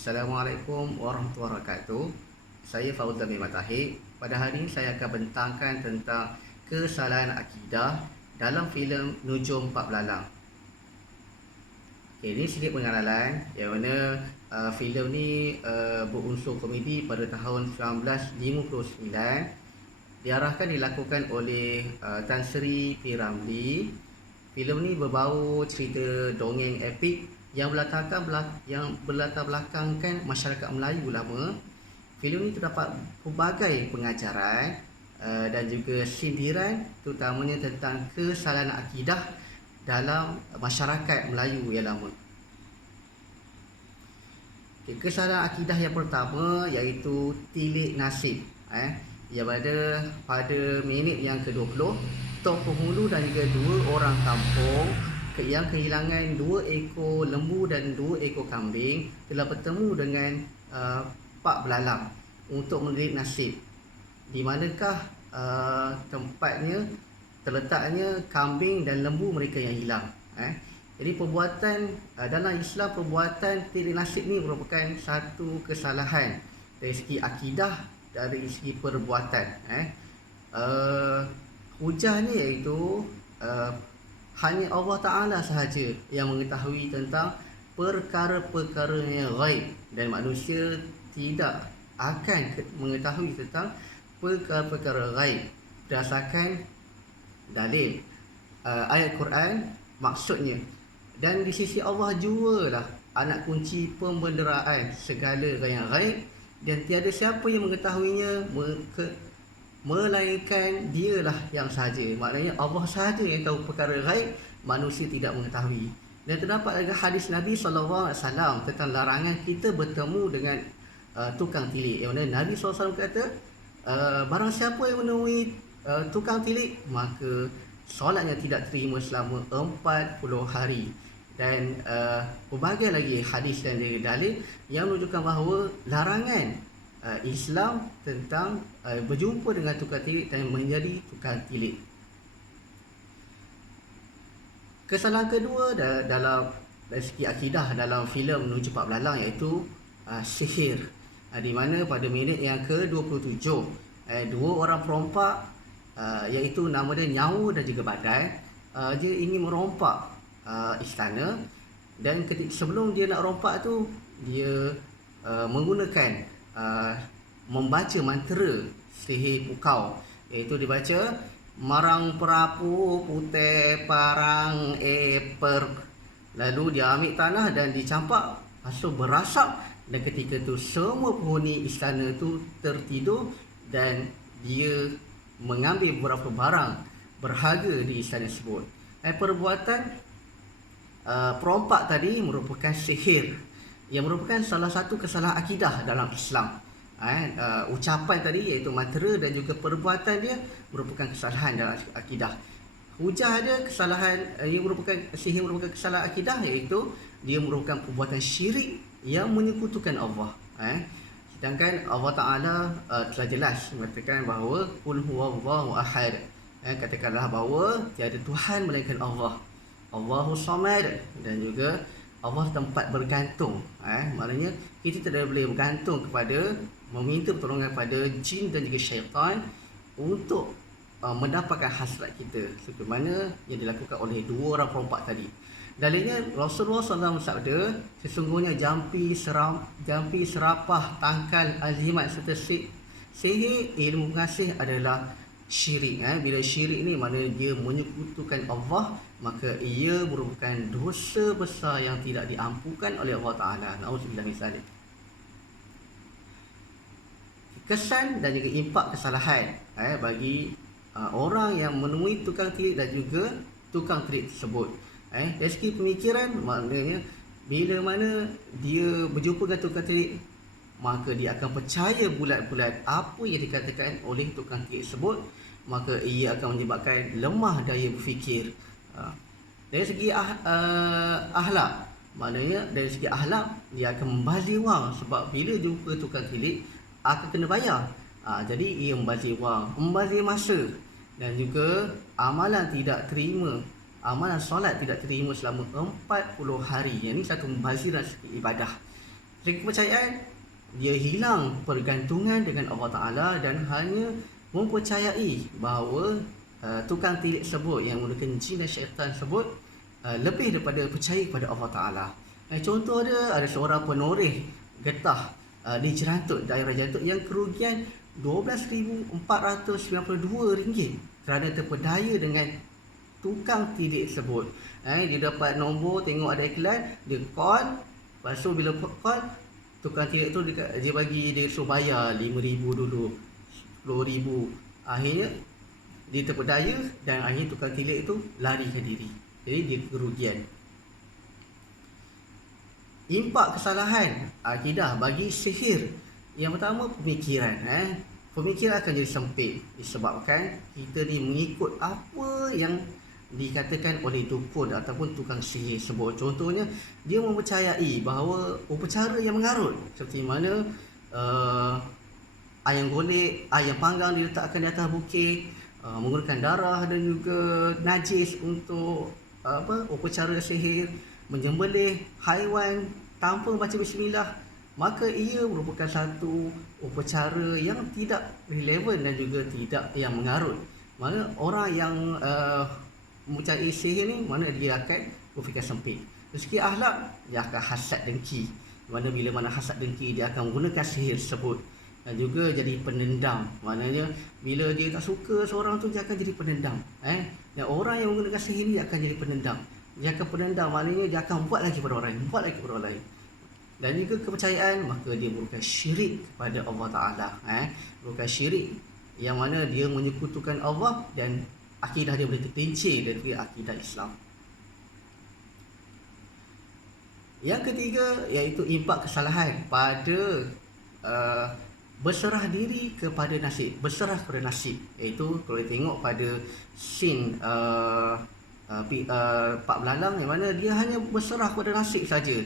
Assalamualaikum warahmatullahi wabarakatuh. Saya Fauzan bin Matahir. Pada hari ini saya akan bentangkan tentang kesalahan akidah dalam filem Nujum Empat Belalang. Ini sedikit pengenalan yang mana filem ni berunsur komedi pada tahun 1959. Diarahkan dilakukan oleh Tan Sri P. Ramlee. Filem ni berbau cerita dongeng epik yang berlatar belakangkan masyarakat Melayu lama. Filem ini terdapat pelbagai pengajaran dan juga sindiran, terutamanya tentang kesalahan akidah dalam masyarakat Melayu yang lama. Kesalahan akidah yang pertama iaitu tilik nasib. Yang pada minit yang ke-20, Tok Penghulu dan juga dua orang kampung yang kehilangan 2 ekor lembu dan 2 ekor kambing telah bertemu dengan Pak Belalang untuk menilik nasib. Di manakah terletaknya kambing dan lembu mereka yang hilang. Jadi perbuatan dalam Islam, perbuatan tilik nasib ni merupakan satu kesalahan dari segi akidah, dari segi perbuatan. Hujahnya iaitu hanya Allah Ta'ala sahaja yang mengetahui tentang perkara-perkara yang ghaib, dan manusia tidak akan mengetahui tentang perkara-perkara ghaib berdasarkan dalil ayat Quran maksudnya. Dan di sisi Allah jugalah anak kunci pembenderaan segala yang ghaib, dan tiada siapa yang mengetahuinya melainkan dialah yang sahaja. Maknanya Allah sahaja yang tahu perkara ghaib, manusia tidak mengetahui. Dan terdapat juga hadis Nabi SAW tentang larangan kita bertemu dengan tukang tilik, yang mana Nabi SAW kata, barang siapa yang menemui tukang tilik, maka solatnya tidak terima selama 40 hari. Dan berbagai lagi hadis dan dalil yang menunjukkan bahawa larangan Islam tentang berjumpa dengan tukang tilik dan menjadi tukang tilik. Kesalahan kedua dalam dari segi akidah dalam filem Nujum Empat Belalang iaitu sihir, di mana pada minit yang ke-27 dua orang perompak iaitu nama dia Nyawa dan juga Badai, dia ingin merompak istana, dan sebelum dia nak rompak tu dia menggunakan membaca mantra sihir pukau, iaitu dibaca marang perapu putih parang eper. Lalu dia ambil tanah dan dicampak, langsung berasap, dan ketika tu semua penghuni istana tu tertidur, dan dia mengambil beberapa barang berharga di istana tersebut. Perbuatan perompak tadi merupakan sihir, yang merupakan salah satu kesalahan akidah dalam Islam. Ucapan tadi iaitu mantra dan juga perbuatan dia merupakan kesalahan dalam akidah. Hujah dia kesalahan yang merupakan sihir merupakan kesalahan akidah, iaitu dia merupakan perbuatan syirik yang menyekutukan Allah. Sedangkan Allah Ta'ala telah jelas mengatakan bahawa qul huwallahu ahad. Katakanlah bahawa tiada Tuhan melainkan Allah, Allahu samad, dan juga Allah tempat bergantung. Maknanya kita tidak boleh bergantung kepada, meminta pertolongan pada jin dan juga syaitan untuk mendapatkan hasrat kita, seperti mana yang dilakukan oleh dua orang perompak tadi. Dalilnya Rasulullah SAW bersabda, sesungguhnya jampi serapah, tangkal, azimat serta sihir, ilmu pengasih adalah syirik. Bila syirik ni maknanya dia menyekutukan Allah, maka ia merupakan dosa besar yang tidak diampunkan oleh Allah Ta'ala. Na'udzubillah min zalik. Kesan dan juga impak kesalahan bagi orang yang menemui tukang tilik dan juga tukang tilik tersebut. Dari segi pemikiran, maknanya bila mana dia berjumpa dengan tukang tilik, maka dia akan percaya bulat-bulat apa yang dikatakan oleh tukang tilik tersebut, maka ia akan menyebabkan lemah daya berfikir. Dari segi akhlak, maknanya dari segi akhlak dia akan membazir wang, sebab bila jumpa tukang tilik akan kena bayar. Jadi ia membazir wang, membazir masa, dan juga amalan solat tidak terima selama 40 hari. Yang ini satu membaziran segi ibadah. Segi kepercayaan, dia hilang pergantungan dengan Allah Ta'ala dan hanya mempercayai bahawa tukang tilik sebut yang menggunakan jin dan syaitan sebut lebih daripada percaya kepada Allah Ta'ala. Contoh dia, ada seorang penoreh getah di Jerantut, daerah Jerantut yang kerugian RM12,492 kerana terpedaya dengan tukang tilik sebut. Dia dapat nombor, tengok ada iklan, dia call. Lepas tu bila call, tukang tilik tu dia bagi, dia suruh bayar RM5,000 dulu, RM10,000. Akhirnya dia terpedaya dan akhirnya tukang tilik tu larikan diri. Jadi dia kerugian. Impak kesalahan akidah bagi sihir. Yang pertama, pemikiran. Pemikiran akan jadi sempit disebabkan kita ni mengikut apa yang dikatakan oleh dukun ataupun tukang sihir sebut. Contohnya, dia mempercayai bahawa upacara yang mengarut seperti mana ayam golek, ayam panggang diletakkan di atas bukit, menggunakan darah dan juga najis untuk upacara sihir, menyembelih haiwan tanpa baca bismillah, maka ia merupakan satu upacara yang tidak relevan dan juga tidak yang mengarut. Mana orang yang mempercayai sihir ni, mana dia akan berfikir sempit. Dari segi akhlak, dia akan hasad dengki. Mana bila mana hasad dengki, dia akan menggunakan sihir tersebut. Dan juga jadi penendam. Maknanya bila dia tak suka seorang tu, dia akan jadi penendam. Dan orang yang menggunakan sihir ni akan jadi penendam. Dia akan penendam, maknanya dia akan buat lagi pada orang lain, buat lagi pada orang lain. Dan juga kepercayaan, maka dia merupakan syirik kepada Allah Ta'ala. Merupakan syirik yang mana dia menyekutukan Allah dan akidah dia boleh terpencil dari akidah Islam. Yang ketiga, iaitu impak kesalahan pada berserah diri kepada nasib, berserah kepada nasib. Iaitu kalau tengok pada scene Pak Belalang, yang mana dia hanya berserah kepada nasib saja.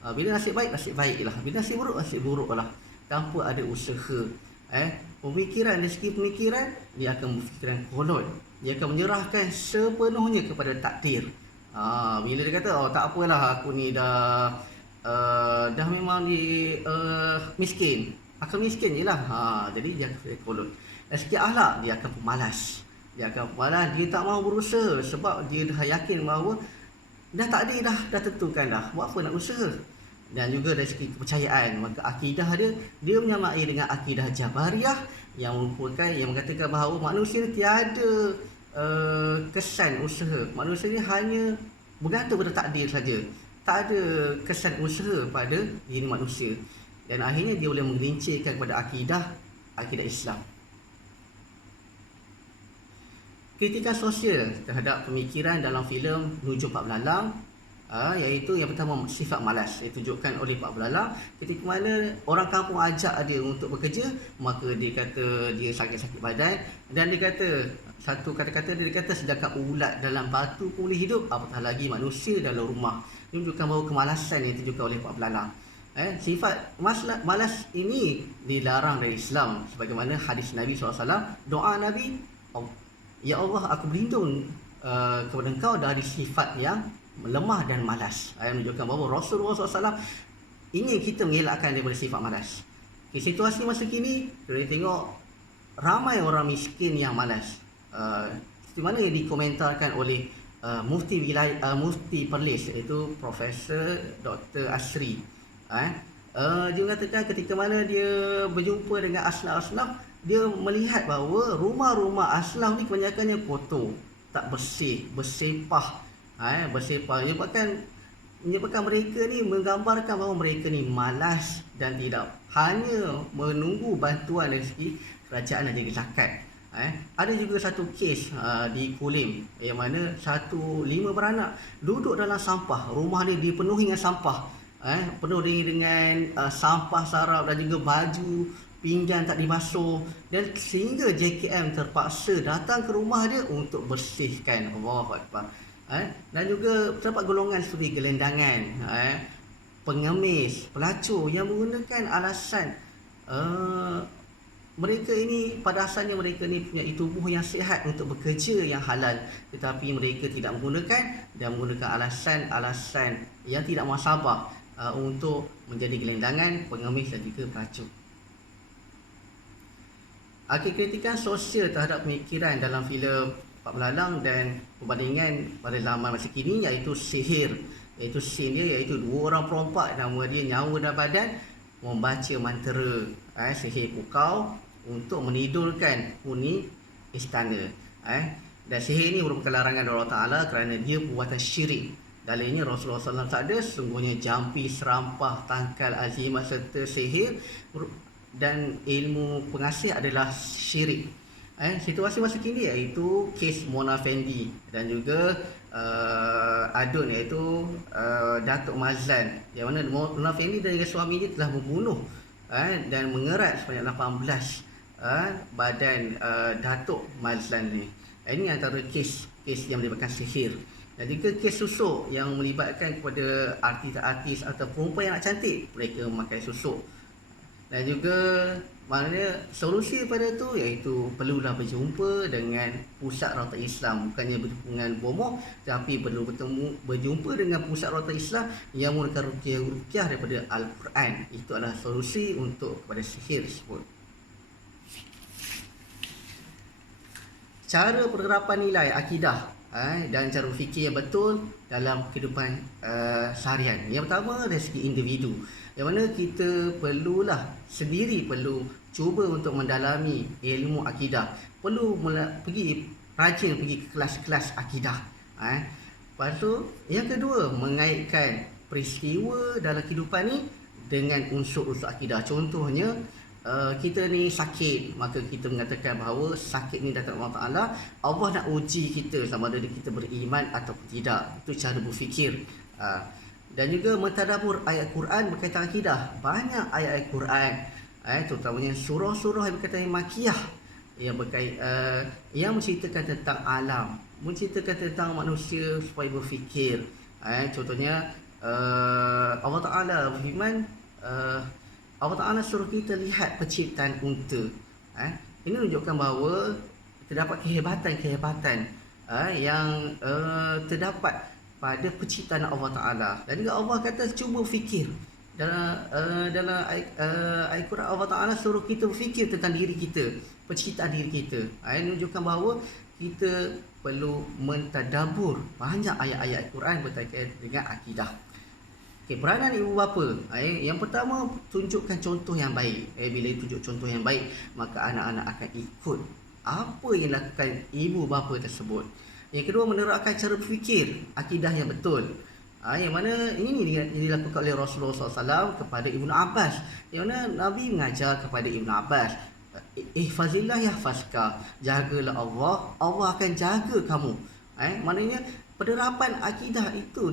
Bila nasib baik, nasib baiklah. Bila nasib buruklah, tanpa ada usaha. Pemikiran, dari segi pemikiran, dia akan berfikiran kolot. Dia akan menyerahkan sepenuhnya kepada takdir. Bila dia kata, tak apalah, aku ni dah memang miskin, akan miskin je lah. Jadi dia akan fikir kolot. Dari segi akhlak, dia akan pemalas. Dia tak mahu berusaha sebab dia dah yakin bahawa dah takdir dah tentukan dah, buat apa nak usaha. Dan juga dari segi kepercayaan, maka akidah dia menyamai dengan akidah Jabariyah yang mengatakan bahawa manusia tiada kesan usaha. Manusia ni hanya bergantung pada takdir saja. Tak ada kesan usaha pada diri manusia. Dan akhirnya dia boleh menggelincirkan kepada akidah Islam. Kritikan sosial terhadap pemikiran dalam filem Menuju Pak Belalang, iaitu yang pertama, sifat malas. Ditunjukkan oleh Pak Belalang ketika mana orang kampung ajak dia untuk bekerja, maka dia kata dia sakit-sakit badan. Dan dia kata, satu kata-kata dia kata, sedangkan ulat dalam batu pun boleh hidup, apatah lagi manusia dalam rumah. Dia menunjukkan bahawa kemalasan yang ditunjukkan oleh Pak Belalang. Sifat malas ini dilarang dari Islam, sebagaimana hadis Nabi SAW, doa Nabi, ya Allah, aku berlindung kepada engkau dari sifat yang lemah dan malas. Menunjukkan bahawa Rasulullah SAW ingin kita mengelakkan daripada sifat malas. Situasi masa kini, kita tengok ramai orang miskin yang malas. Seperti mana yang dikomentarkan oleh Mufti Perlis, iaitu Profesor Dr. Asri. Dia mengatakan ketika mana dia berjumpa dengan asnaf-asnaf, dia melihat bahawa rumah-rumah asnaf ni kebanyakannya kotor, tak bersih, bersepah. Menyebabkan mereka ni menggambarkan bahawa mereka ni malas dan tidak hanya menunggu bantuan dari segi kerajaan dan juga zakat. Ada juga satu kes di Kulim, yang mana 5 beranak duduk dalam sampah. Rumah dia dipenuhi dengan sampah, penuh dengan sampah sarap dan juga baju pinggan tak dibasuh, dan sehingga JKM terpaksa datang ke rumah dia untuk bersihkan. Allahu Akbar. Dan juga terdapat golongan seperti gelendangan, pengemis, pelacur yang menggunakan alasan mereka ini pada asalnya mereka ni punya tubuh yang sihat untuk bekerja yang halal, tetapi mereka tidak menggunakan dan menggunakan alasan-alasan yang tidak muhasabah untuk menjadi gelendangan, pengemis dan juga pelacur. Kritikan sosial terhadap pemikiran dalam filem Pak Belalang dan perbandingan pada zaman masa kini iaitu sihir. Iaitu scene dia iaitu dua orang perompak, nama dia Nyawa dan Badan, membaca mantra sihir pukau untuk menidurkan huni istana. Dan sihir ini merupakan larangan Allah Ta'ala kerana dia perbuatan syirik. Dalilnya Rasulullah SAW sabda, sesungguhnya jampi, serampah, tangkal, azimat serta sihir dan ilmu pengasih adalah syirik. Situasi masa kini iaitu kes Mona Fendi dan juga adun iaitu Datuk Mazlan, yang mana Mona Fendi dan suaminya telah membunuh dan mengerat sebanyak 18 badan Datuk Mazlan ni. Ini antara kes yang melibatkan sihir. Dan juga kes susuk yang melibatkan kepada artis-artis atau perempuan yang nak cantik, mereka memakai susuk. Dan juga maknanya solusi pada tu iaitu perlulah berjumpa dengan pusat Rawatan Islam, bukannya dengan bomoh, tapi perlu berjumpa dengan pusat Rawatan Islam yang menggunakan ruqyah daripada Al-Quran. Itu adalah solusi untuk kepada sihir tersebut. Cara penerapan nilai akidah dan cara fikir yang betul dalam kehidupan seharian. Yang pertama dari segi individu, yang mana kita perlulah sendiri perlu cuba untuk mendalami ilmu akidah, perlu pergi ke kelas-kelas akidah. Lepas tu yang kedua, mengaitkan peristiwa dalam kehidupan ni dengan unsur-unsur akidah. Contohnya kita ni sakit, maka kita mengatakan bahawa sakit ni datang Allah Ta'ala, Allah nak uji kita sama ada kita beriman atau tidak. Itu cara berfikir. Dan juga mentadabbur ayat Quran berkaitan akidah. Banyak ayat Quran, terutamanya surah-surah yang berkaitan makiyah, yang menceritakan tentang alam, menceritakan tentang manusia supaya berfikir. Contohnya Allah Ta'ala berfirman, Allah Ta'ala suruh kita lihat penciptaan unta. Ini menunjukkan bahawa terdapat kehebatan yang terdapat pada penciptaan Allah Ta'ala. Dan juga Allah kata cuba fikir. Dalam ayat Quran Allah Ta'ala suruh kita fikir tentang diri kita, penciptaan diri kita. Ini menunjukkan bahawa kita perlu mentadabbur banyak ayat-ayat Quran berkaitan dengan akidah. Peranan ibu bapa. Yang pertama, tunjukkan contoh yang baik. Bila tunjuk contoh yang baik, maka anak-anak akan ikut apa yang dilakukan ibu bapa tersebut. Yang kedua, menerapkan cara berfikir akidah yang betul. Yang mana ini dilakukan oleh Rasulullah SAW kepada Ibnu Abbas. Yang mana Nabi mengajar kepada Ibnu Abbas, ihfazillah yahfazka, jagalah Allah, Allah akan jaga kamu. Maknanya penerapan akidah itu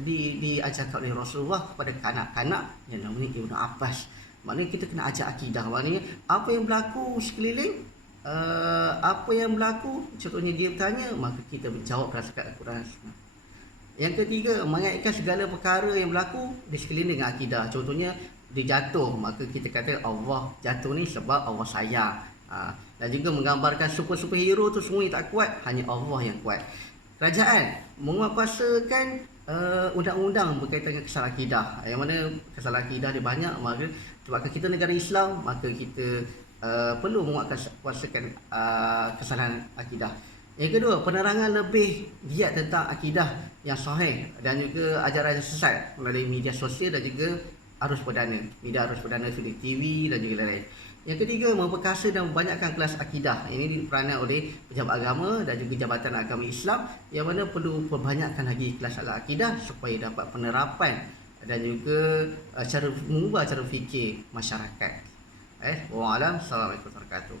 diajarkan oleh Rasulullah kepada kanak-kanak yang namanya Ibnu Abbas. Maknanya kita kena ajar akidah. Maknanya apa yang berlaku sekeliling, contohnya dia bertanya, maka kita menjawab berdasarkan Al-Quran. Yang ketiga, mengaitkan segala perkara yang berlaku di sekeliling dengan akidah. Contohnya dia jatuh, maka kita kata Allah jatuh ni sebab Allah sayang. Dan juga menggambarkan superhero tu semua yang tak kuat, hanya Allah yang kuat. Kerajaan menguatkuasakan undang-undang berkaitan dengan kesalahan akidah. Yang mana kesalahan akidah dia banyak, maka sebabkan kita negara Islam, maka kita perlu menguatkuasakan kesalahan akidah. Yang kedua, penerangan lebih giat tentang akidah yang sahih dan juga ajaran yang sesat melalui media sosial dan juga arus perdana. Media arus perdana seperti TV dan juga lain-lain. Yang ketiga, memperkasa dan membanyakkan kelas akidah. Ini diperanan oleh pejabat agama dan juga Jabatan Agama Islam, yang mana perlu perbanyakkan lagi kelas akidah supaya dapat penerapan dan juga mengubah cara fikir masyarakat. Wallahualam. Assalamualaikum warahmatullahi wabarakatuh.